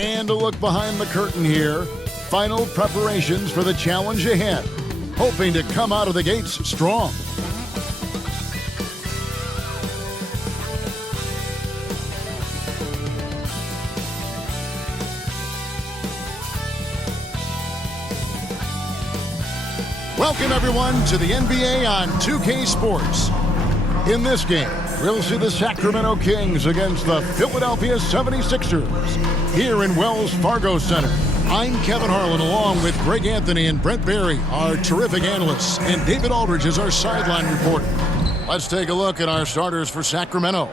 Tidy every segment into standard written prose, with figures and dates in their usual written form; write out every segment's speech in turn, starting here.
And a look behind the curtain here. Final preparations for the challenge ahead. Hoping to come out of the gates strong. Welcome everyone to the NBA on 2K Sports. In this game, we'll see the Sacramento Kings against the Philadelphia 76ers here in Wells Fargo Center. I'm Kevin Harlan along with Greg Anthony and Brent Barry, our terrific analysts, and David Aldridge is our sideline reporter. Let's take a look at our starters for Sacramento.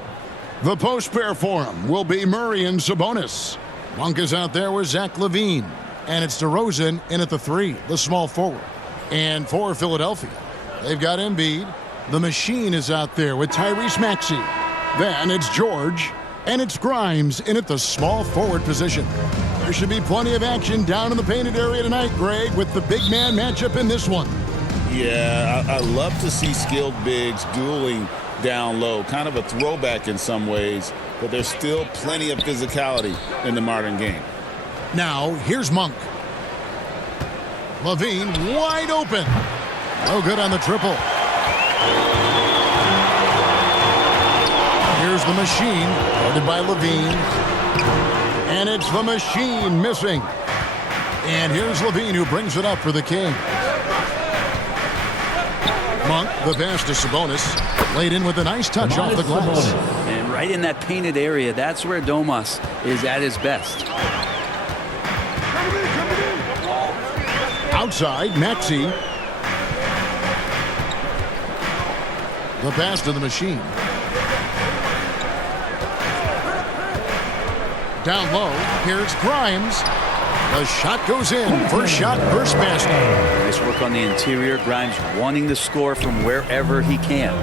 The post pair for him will be Murray and Sabonis. Monk is out there with Zach LaVine, and it's DeRozan in at the 3, the small forward. And for Philadelphia, they've got Embiid. The machine is out there with Tyrese Maxey. Then it's George, and it's Grimes in at the small forward position. There should be plenty of action down in the painted area tonight, Greg, with the big man matchup in this one. Yeah, I love to see skilled bigs dueling down low. Kind of a throwback in some ways, but there's still plenty of physicality in the modern game. Now, here's Monk. LaVine wide open. No good on the triple. Here's the machine, guarded by LaVine. And it's the machine missing. And here's LaVine who brings it up for the Kings. Monk, the pass to Sabonis. Laid in with a nice touch off the glass. And right in that painted area, that's where Domas is at his best. Outside, Maxey. The pass to the machine. Down low, here's Grimes. The shot goes in. First shot, first basket. Nice work on the interior. Grimes wanting to score from wherever he can.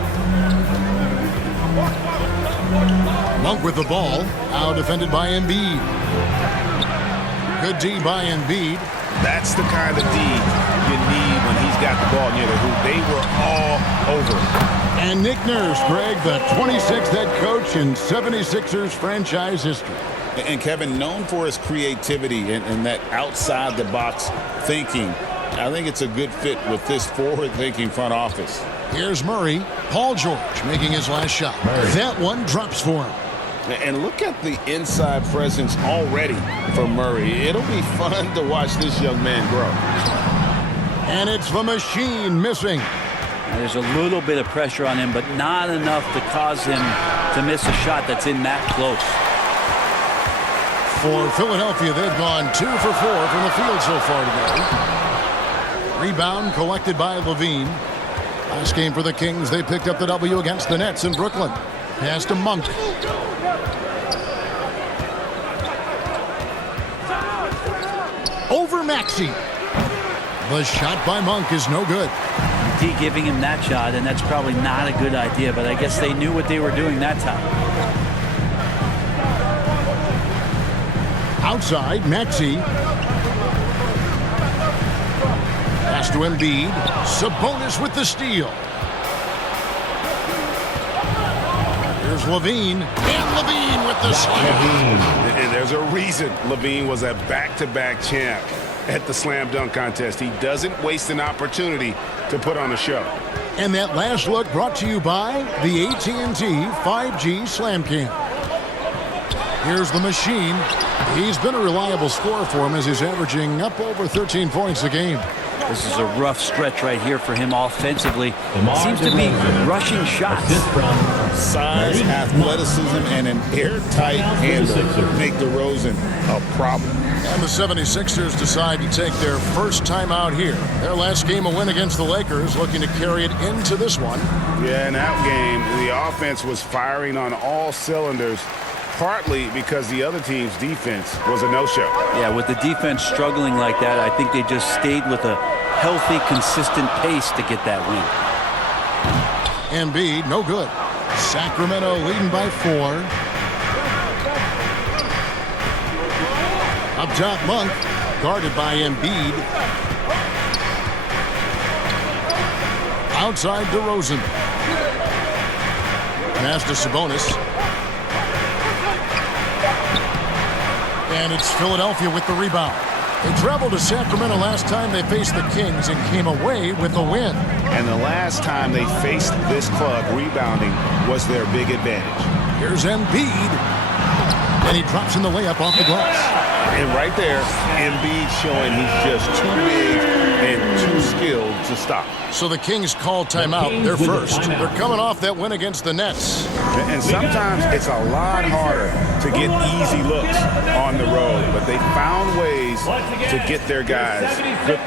Monk with the ball. Out defended by Embiid. Good D by Embiid. That's the kind of D you need when he's got the ball near the hoop. They were all over. And Nick Nurse, Greg, the 26th head coach in 76ers franchise history. And Kevin, known for his creativity and that outside-the-box thinking, I think it's a good fit with this forward-thinking front office. Here's Murray. Paul George making his last shot. That one drops for him. And look at the inside presence already for Murray. It'll be fun to watch this young man grow. And it's the machine missing. There's a little bit of pressure on him, but not enough to cause him to miss a shot that's in that close. For Philadelphia, they've gone 2 for 4 from the field so far today. Rebound collected by LaVine. Last game for the Kings, they picked up the W against the Nets in Brooklyn. Pass to Monk. Over Maxey. The shot by Monk is no good. D giving him that shot, and that's probably not a good idea, but I guess they knew what they were doing that time. Outside, Maxey. Pass to Embiid. Sabonis with the steal. Here's LaVine. And LaVine with the slam. And there's a reason LaVine was a back-to-back champ at the slam dunk contest. He doesn't waste an opportunity to put on a show. And that last look brought to you by the AT&T 5G Slam Cam. Here's the machine. He's been a reliable scorer for him as he's averaging up over 13 points a game. This is a rough stretch right here for him offensively. Seems to be rushing shots. Size, athleticism, and an airtight handle make DeRozan a problem. And the 76ers decide to take their first time out here. Their last game a win against the Lakers, looking to carry it into this one. Yeah, in that game, the offense was firing on all cylinders, partly because the other team's defense was a no-show. Yeah, with the defense struggling like that, I think they just stayed with a healthy, consistent pace to get that win. Embiid, no good. Sacramento leading by 4. Up top, Monk, guarded by Embiid. Outside, DeRozan. Pass to Sabonis. And it's Philadelphia with the rebound. They traveled to Sacramento last time they faced the Kings and came away with a win. And the last time they faced this club, rebounding was their big advantage. Here's Embiid. And he drops in the layup off the glass. And right there, Embiid showing he's just too big and too skilled to stop. So the Kings call timeout. They're first. They're coming off that win against the Nets. And sometimes it's a lot harder to get easy looks on the road, but they found ways to get their guys good.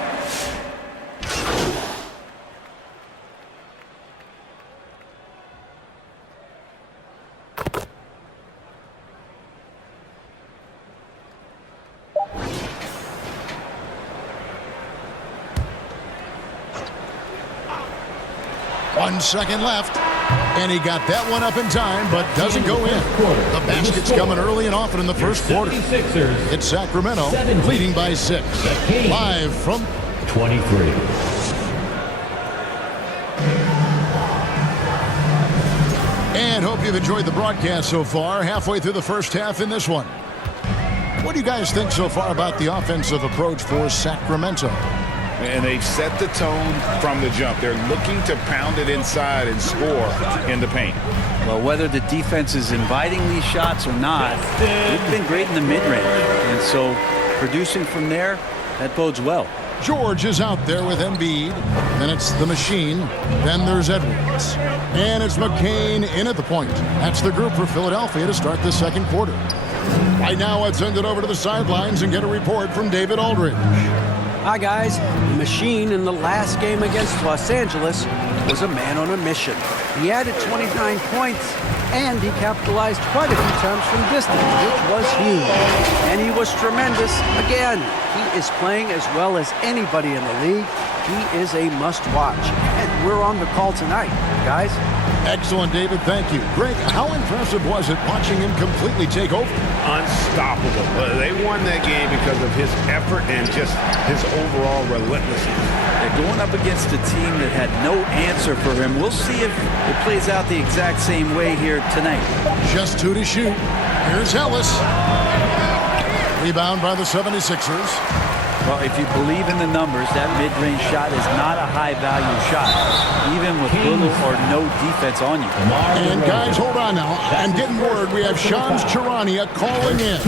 One second left, and he got that one up in time, but doesn't go in. The basket's coming early and often in the first quarter. It's Sacramento leading by 6. Live from 23. And hope you've enjoyed the broadcast so far. Halfway through the first half in this one. What do you guys think so far about the offensive approach for Sacramento? And they've set the tone from the jump. They're looking to pound it inside and score in the paint. Well, whether the defense is inviting these shots or not, they've been great in the mid-range. And so producing from there, that bodes well. George is out there with Embiid. Then it's the Machine. Then there's Edwards. And it's McCain in at the point. That's the group for Philadelphia to start the second quarter. Right now, let's send it over to the sidelines and get a report from David Aldridge. Hi guys, the Machine in the last game against Los Angeles was a man on a mission. He added 29 points and he capitalized quite a few times from distance, which was huge. And he was tremendous again. He is playing as well as anybody in the league. He is a must-watch. And we're on the call tonight, guys. Excellent, David. Thank you. Greg, how impressive was it watching him completely take over? Unstoppable. They won that game because of his effort and just his overall relentlessness. They're going up against a team that had no answer for him. We'll see if it plays out the exact same way here tonight. Just 2 to shoot. Here's Ellis. Rebound by the 76ers. Well, if you believe in the numbers, that mid-range shot is not a high-value shot, even with little or no defense on you. And guys, hold on now. I'm getting word we have Shams Charania calling in.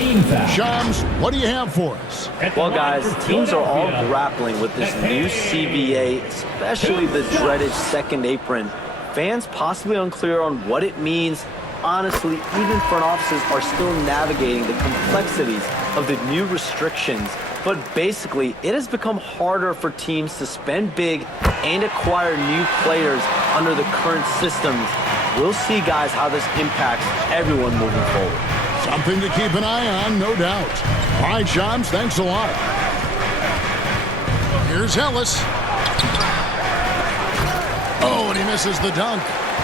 Shams, what do you have for us? Well, guys, teams are all grappling with this new CBA, especially the dreaded second apron. Fans possibly unclear on what it means. Honestly, even front offices are still navigating the complexities of the new restrictions. But basically, it has become harder for teams to spend big and acquire new players under the current systems. We'll see, guys, how this impacts everyone moving forward. Something to keep an eye on, no doubt. All right, Shams, thanks a lot. Here's Ellis. Oh, and he misses the dunk.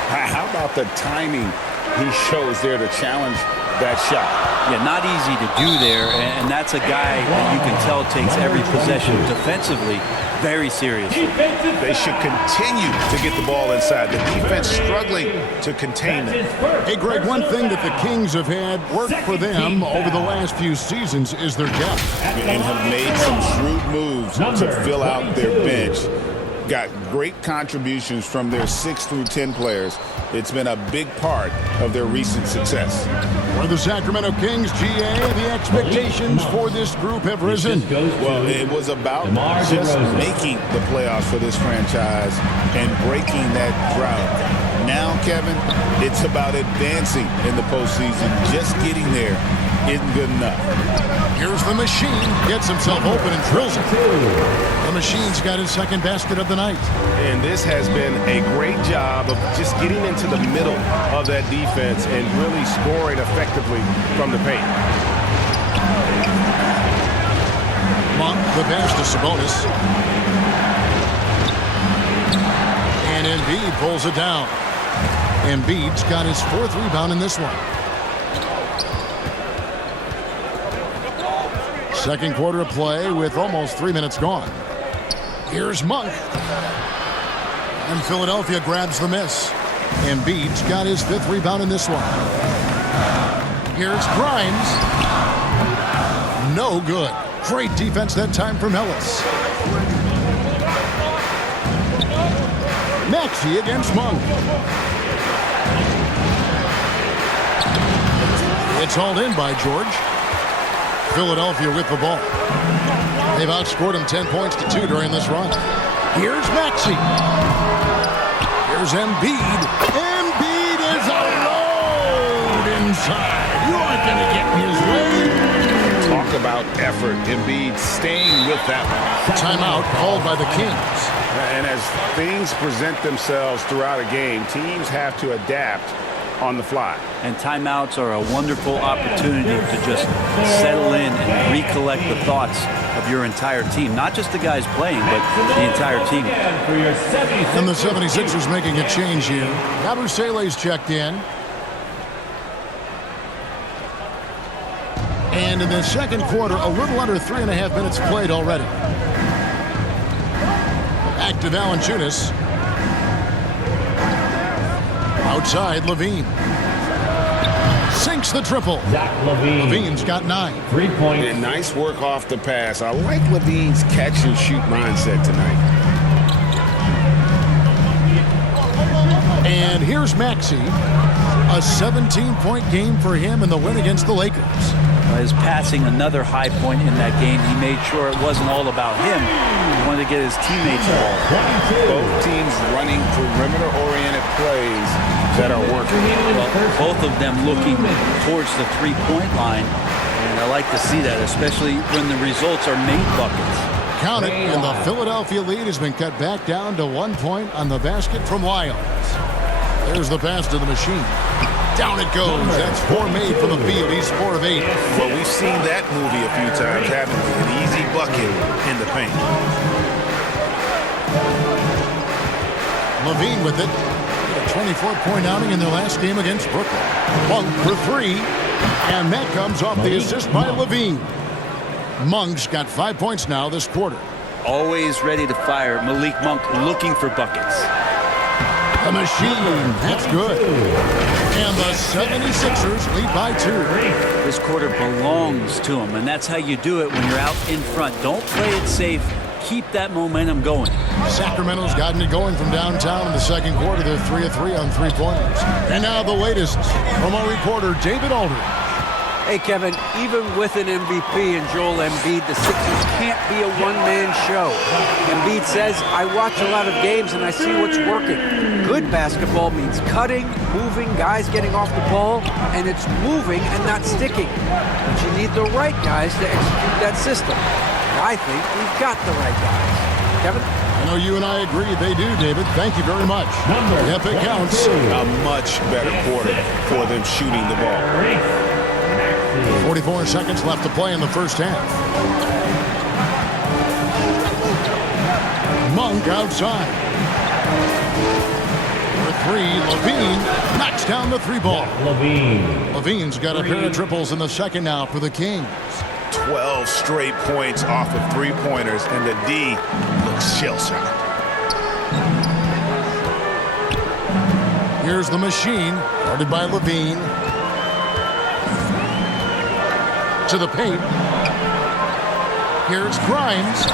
How about the timing he shows there to challenge that shot? Yeah, not easy to do there, and that's a guy that you can tell takes every possession defensively very seriously. They should continue to get the ball inside. The defense struggling to contain them. Hey, Greg, one thing that the Kings have had work for them over the last few seasons is their depth. And have made some shrewd moves to fill out their bench. Got great contributions from their 6 through 10 players. It's been a big part of their recent success. For the Sacramento Kings, GA, the expectations for this group have risen. Well, it was about just making the playoffs for this franchise and breaking that drought. Now, Kevin, it's about advancing in the postseason. Just getting there isn't good enough. Here's the Machine. Gets himself open and drills it. The Machine's got his second basket of the night. And this has been a great job of just getting into the middle of that defense and really scoring effectively from the paint. Monk, the pass to Sabonis. And Embiid pulls it down. Embiid's got his 4th rebound in this one. Second quarter of play with almost 3 minutes gone. Here's Monk. And Philadelphia grabs the miss. Embiid's got his 5th rebound in this one. Here's Grimes. No good. Great defense that time from Ellis. Maxey against Monk. It's hauled in by George. Philadelphia with the ball. They've outscored him 10 points to 2 during this run. Here's Maxey. Here's Embiid. Embiid is alone inside. You aren't going to get in his way. Talk about effort. Embiid staying with that one. Timeout called by the Kings. And as things present themselves throughout a game, teams have to adapt on the fly. And timeouts are a wonderful opportunity to just settle in and recollect the thoughts of your entire team. Not just the guys playing, but the entire team. And the 76ers making a change here. Yabusele's checked in. And in the second quarter, a little under 3.5 minutes played already. Back to Valanciunas. Outside, Levine. Sinks the triple. Zach LaVine. Levine's got 9. 3 points. And nice work off the pass. I like Levine's catch-and-shoot mindset tonight. And here's Maxey. A 17-point game for him in the win against the Lakers. His passing, another high point in that game. He made sure it wasn't all about him. He wanted to get his teammates involved. Both teams running perimeter-oriented plays that are working. Well, both of them looking towards the three-point line. And I like to see that, especially when the results are made buckets. Count it, and the Philadelphia lead has been cut back down to 1 point on the basket from Lyles. There's the pass to the machine. Down it goes. That's 4 made from the field. He's 4 of 8. Well, we've seen that movie a few times, having an easy bucket in the paint. Levine with it. A 24-point outing in their last game against Brooklyn. Monk for 3. And that comes off the assist by Levine. Monk's got 5 points now this quarter. Always ready to fire. Malik Monk looking for buckets. The machine. That's good. And the 76ers lead by 2. This quarter belongs to him, and that's how you do it when you're out in front. Don't play it safe. Keep that momentum going. Sacramento's gotten it going from downtown in the second quarter. They're 3 of 3 on 3-pointers. And now the latest from our reporter, David Aldridge. Hey, Kevin, even with an MVP and Joel Embiid, the Sixers can't be a one-man show. Embiid says, I watch a lot of games and I see what's working. Good basketball means cutting, moving, guys getting off the ball, and it's moving and not sticking. But you need the right guys to execute that system. And I think we've got the right guys. Kevin? I know you and I agree. They do, David. Thank you very much. Yep, it counts. A much better quarter for them shooting the ball. 44 seconds left to play in the first half. Monk outside. For 3, Levine knocks down the 3-ball. Levine's got a pair of triples in the second now for the Kings. 12 straight points off of 3-pointers, and the D looks shell-shocked. Here's the machine, guarded by Levine. To the paint. Here's Grimes.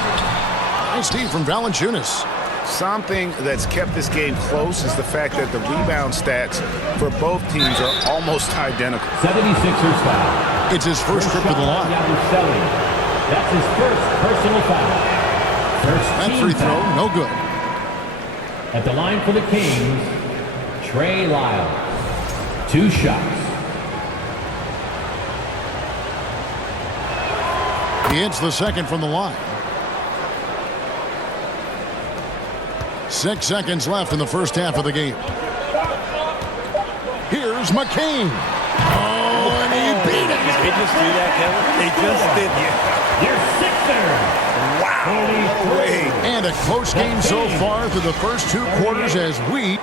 Nice D from Valanciunas. Something that's kept this game close is the fact that the rebound stats for both teams are almost identical. 76ers foul. It's his first trip to the line. That's his first personal foul. That free throw, no good. At the line for the Kings, Trey Lyles. 2 shots. He hits the second from the line. 6 seconds left in the first half of the game. Here's McCain. Oh, and he beat it. Did they just do that, Kevin? They just did. Your Sixers. Wow. And a close game so far through the first 2 quarters as we...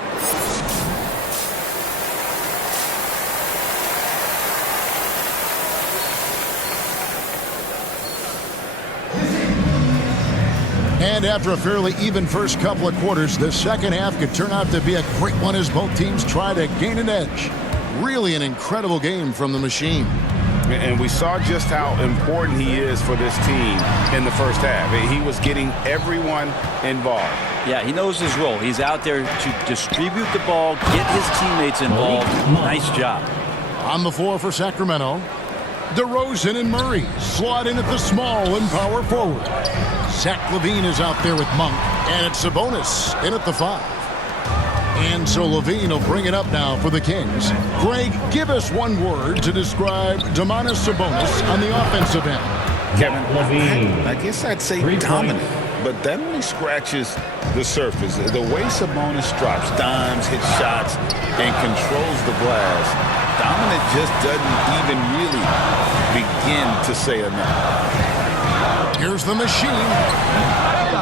And after a fairly even first couple of quarters, the second half could turn out to be a great one as both teams try to gain an edge. Really an incredible game from the machine. And we saw just how important he is for this team in the first half. He was getting everyone involved. Yeah, he knows his role. He's out there to distribute the ball, get his teammates involved. Nice job. On the floor for Sacramento, DeRozan and Murray slot in at the small and power forward. Zach LaVine is out there with Monk, and it's Sabonis in at the 5. And so LaVine will bring it up now for the Kings. Greg, give us one word to describe Domantas Sabonis on the offensive end. Kevin, LaVine. I guess I'd say 3 dominant, points. but that only scratches the surface. The way Sabonis drops dimes, hits shots, and controls the glass, dominant just doesn't even really begin to say enough. Here's the machine.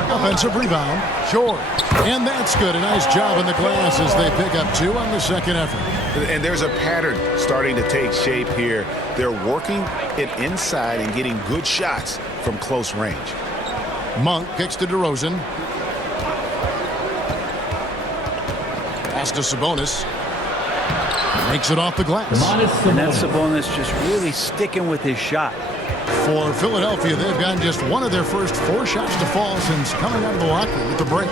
Offensive rebound. George. And that's good. A nice job in the glass as they pick up 2 on the second effort. And there's a pattern starting to take shape here. They're working it inside and getting good shots from close range. Monk kicks to DeRozan. Pass to Sabonis. Makes it off the glass. And then Sabonis just really sticking with his shot. For Philadelphia, they've gotten just one of their first 4 shots to fall since coming out of the locker with the break.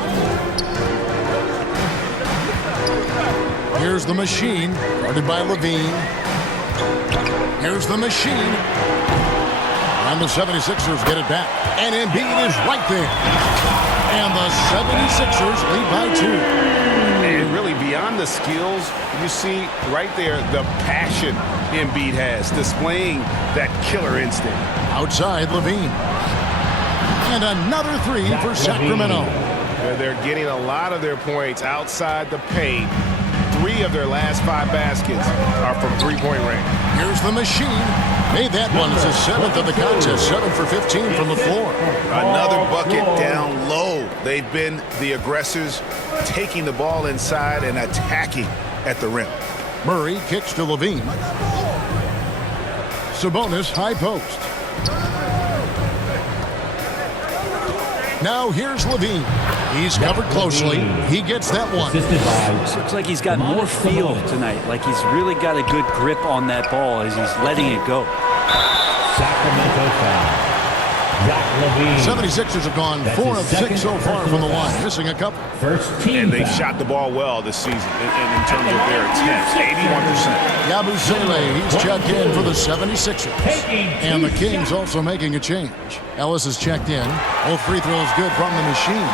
Here's the machine, guarded by LaVine. Here's the machine. And the 76ers get it back. And Embiid is right there. And the 76ers lead by 2. And really beyond the skills, you see right there the passion Embiid has, displaying that killer instinct. Outside, LaVine. And another 3 for Sacramento. They're getting a lot of their points outside the paint. 3 of their last 5 baskets are from three-point range. Here's the machine. Made that one. It's his 7th of the contest. 7 for 15 from the floor. Another bucket down low. They've been the aggressors, taking the ball inside and attacking at the rim. Murray kicks to LaVine. Sabonis high post. Now here's LaVine. He's covered closely. He gets that one. This looks like he's got more feel tonight. Like he's really got a good grip on that ball as he's letting it go. Sacramento foul. Zach LaVine. 76ers have gone 4 of 6 so far from the line, missing a couple. First team And they've foul. shot the ball well this season in terms of their attempts. 81%. Yabusele, he's checked in for the 76ers. And the Kings also making a change. Ellis is checked in. Both free throws good from the machine.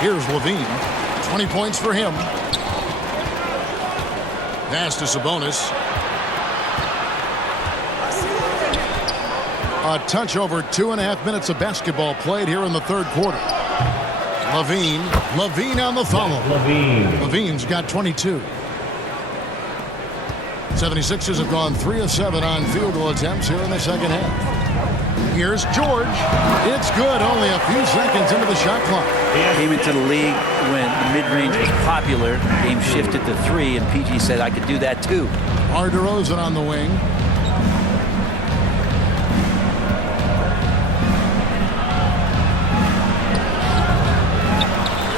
Here's LaVine. 20 points for him. Pass to Sabonis. A touch over 2.5 minutes of basketball played here in the third quarter. LaVine on the follow. LaVine's got 22. 76ers have gone 3 of 7 on field goal attempts here in the second half. Here's George. It's good. Only a few seconds into the shot clock. Came into the league when the mid-range was popular. Game shifted to 3, and PG said, I could do that too. DeRozan on the wing.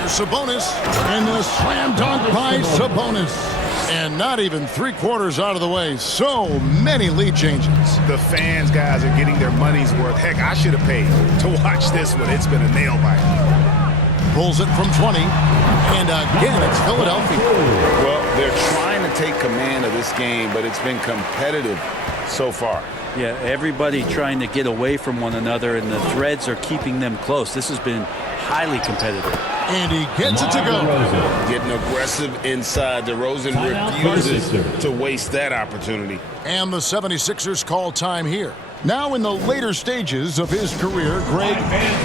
Sabonis, and the slam dunk by Sabonis. And not even 3/4 out of the way. So many lead changes. The fans, guys, are getting their money's worth. Heck, I should have paid to watch this one. It's been a nail biter. Pulls it from 20. And again, it's Philadelphia. Well, they're trying to take command of this game, but it's been competitive so far. Yeah, everybody trying to get away from one another, and the threads are keeping them close. This has been highly competitive. And he gets it to go. Getting aggressive inside. DeRozan refuses to waste that opportunity. And the 76ers call time here. Now in the later stages of his career, Greg,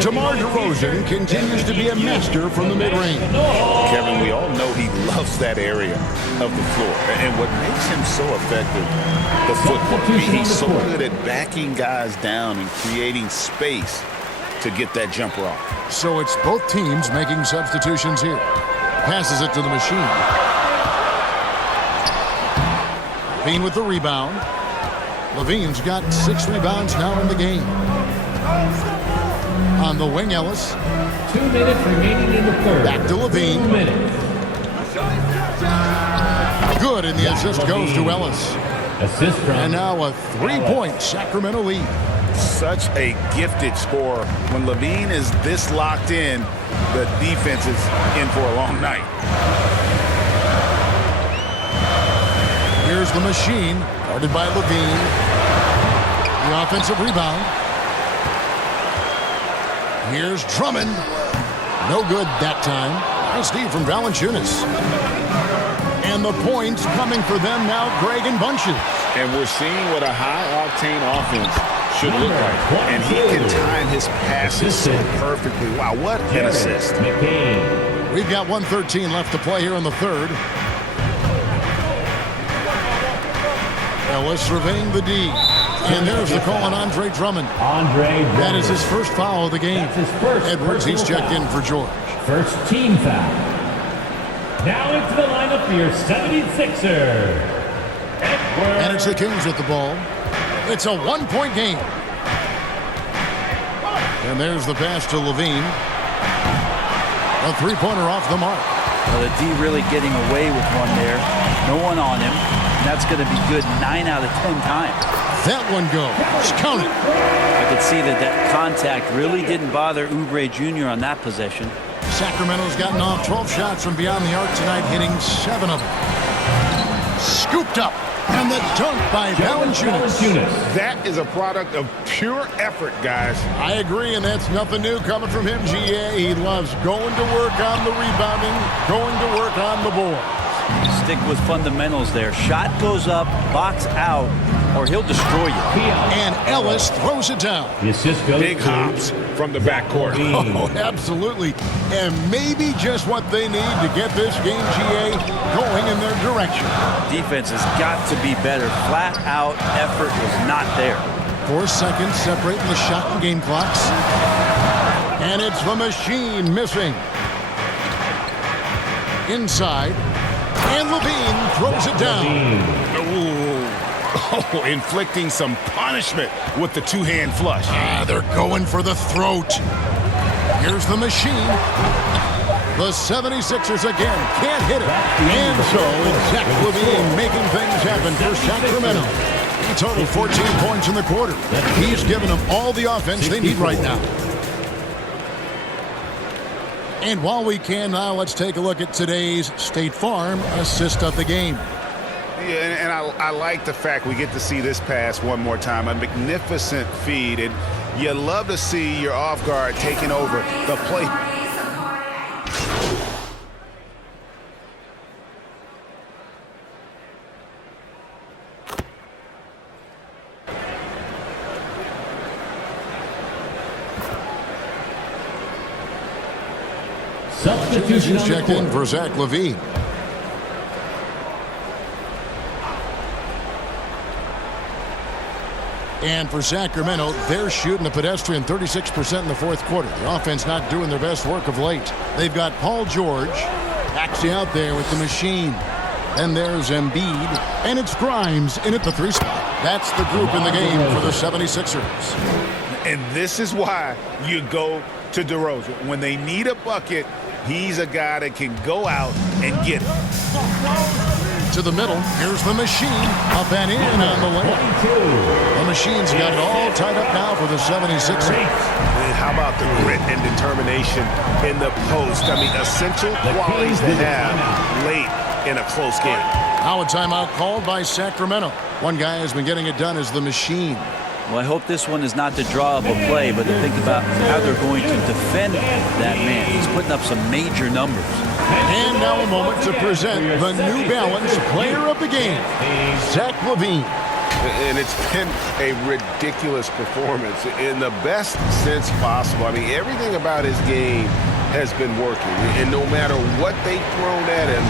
DeMar DeRozan continues to be a master from the mid-range. Kevin, we all know he loves that area of the floor. And what makes him so effective, the footwork. He's so good at backing guys down and creating space to get that jumper off. So it's both teams making substitutions here. Passes it to the machine. LaVine with the rebound. LaVine's got 6 rebounds now in the game. On the wing, Ellis. 2 minutes remaining in the third. Back to LaVine. 2 minutes. Good, and the assist goes to Ellis. Assist from And now a 3-point Sacramento lead. Such a gifted scorer. When Levine is this locked in, the defense is in for a long night. Here's the machine, guarded by Levine. The offensive rebound. Here's Drummond. No good that time. Nice D from Valanciunas. And the points coming for them now, Greg and Bunches. And we're seeing what a high-octane offense should look like. And he can time his passes so perfectly. Wow, what an assist. McCain. We've got 1:13 left to play here in the third. Ellis surveying the D. And there's the call on Andre Drummond. That is his first foul of the game. That's his first Edwards, he's checked in for George. First team foul. Now into the lineup for your 76ers. And it's the Kings with the ball. It's a 1-point game. And there's the pass to Levine. A 3-pointer off the mark. Well, the D really getting away with one there. No one on him. And that's going to be good 9 out of 10 times. That one goes. Count it. I could see that contact really didn't bother Oubre Jr. on that possession. Sacramento's gotten off 12 shots from beyond the arc tonight, hitting 7 of them. Scooped up. And the dunk by Valanciunas. That is a product of pure effort, guys. I agree, and that's nothing new coming from him, GA. He loves going to work on the rebounding, going to work on the board. Stick with fundamentals there. Shot goes up, box out, or he'll destroy you. And Ellis throws it down. The assist goes Big to hops from the backcourt. Oh, absolutely. And maybe just what they need to get this game, GA, going in their direction. Defense has got to be better. Flat out effort was not there. 4 seconds separating the shot and game clocks. And it's the machine missing. Inside. And Levine throws it down. Oh, inflicting some punishment with the two-hand flush. They're going for the throat. Here's the machine. The 76ers again can't hit it. And so it's Zach Levine making things happen for Sacramento. He totaled 14 points in the quarter. He's given them all the offense they need right now. And while we can now, let's take a look at today's State Farm assist of the game. Yeah, and I like the fact we get to see this pass one more time. A magnificent feed, and you love to see your off guard taking over the play. Substitution checked in for Zach Levine. And for Sacramento, they're shooting a pedestrian 36% in the fourth quarter. The offense not doing their best work of late. They've got Paul George actually out there with the machine. And there's Embiid. And it's Grimes in at the 3 spot. That's the group in the game for the 76ers. And this is why you go to DeRozan. When they need a bucket, he's a guy that can go out and get it. To the middle, here's the machine. Up and in on the lane. The machine's got it all tied up now for the 76ers. And how about the grit and determination in the post? I mean, essential qualities to have late in a close game. Now a timeout called by Sacramento. One guy has been getting it done as the machine. Well, I hope this one is not to draw up a play, but to think about how they're going to defend that man. He's putting up some major numbers. And now a moment to present the New Balance Player of the Game, Zach Levine. And it's been a ridiculous performance in the best sense possible. I mean, everything about his game has been working. And no matter what they've thrown at him,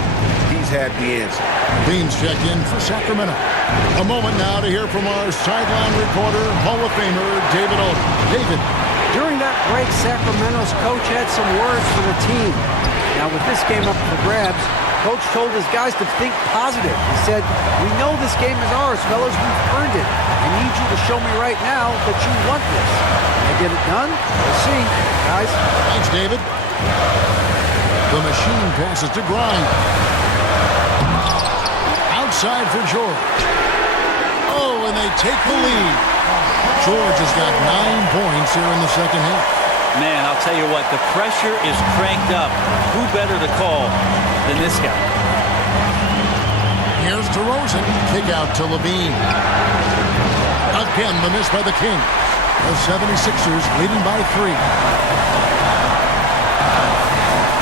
he's had the answer. Levine's checked in for Sacramento. A moment now to hear from our sideline reporter, Hall of Famer David Olden. David. During that break, Sacramento's coach had some words for the team. Now, with this game up for grabs, Coach told his guys to think positive. He said, "We know this game is ours, fellas. We've earned it. I need you to show me right now that you want this." Can they get it done? We'll see, guys. Thanks, David. The machine passes to Grimes. Outside for George. and they take the lead. George has got 9 points here in the second half. Man, I'll tell you what, the pressure is cranked up. Who better to call than this guy? Here's DeRozan. Kick out to Levine. Again, the miss by the Kings. The 76ers leading by 3.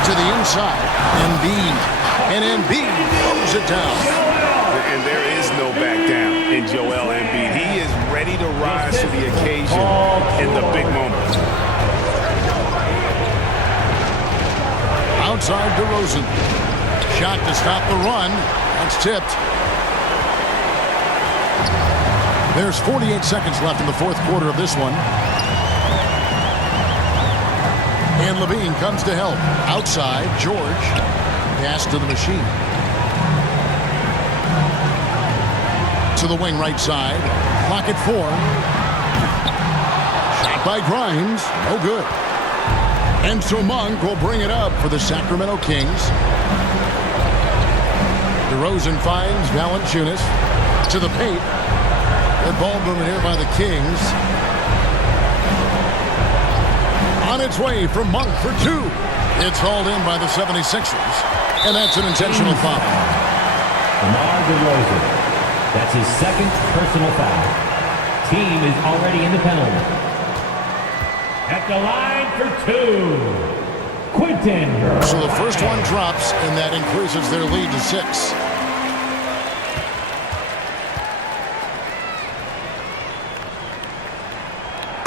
To the inside, Embiid. And Embiid throws it down. And there is no back down in Joel Embiid. He is ready to rise to the occasion in the big moments. Outside DeRozan. Shot to stop the run. That's tipped. There's 48 seconds left in the fourth quarter of this one. And Levine comes to help. Outside, George. Pass to the machine. To the wing right side. Clock at 4. Shot by Grimes. No good. And so Monk will bring it up for the Sacramento Kings. DeRozan finds Valanciunas to the paint. Good ball movement here by the Kings. On its way from Monk for 2. It's hauled in by the 76ers. And that's an intentional foul. DeMar DeRozan. That's his second personal foul. Team is already in the penalty. At the line for 2. Quentin. So the first one drops, and that increases their lead to 6.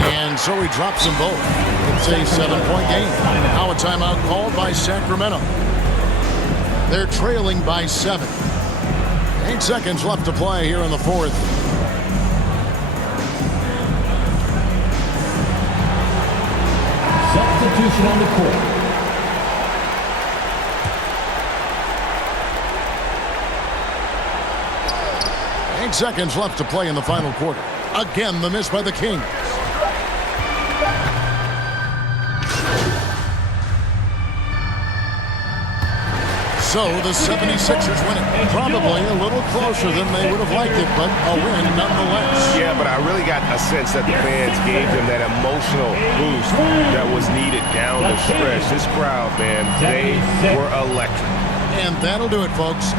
And so he drops them both. It's a 7-point game. Now a timeout called by Sacramento. They're trailing by 7. 8 seconds left to play here in the fourth. Substitution on the court. Eight seconds left to play in the final quarter. Again, the miss by the Kings. So the 76ers win it. Probably a little closer than they would have liked it, but a win nonetheless. Yeah, but I really got a sense that the fans gave them that emotional boost that was needed down the stretch. This crowd, man, they were electric. And that'll do it, folks.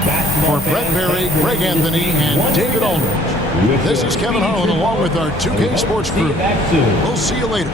For Brett Perry, Greg Anthony, and David Aldridge, this is Kevin Harlan along with our 2K Sports crew. We'll see you later.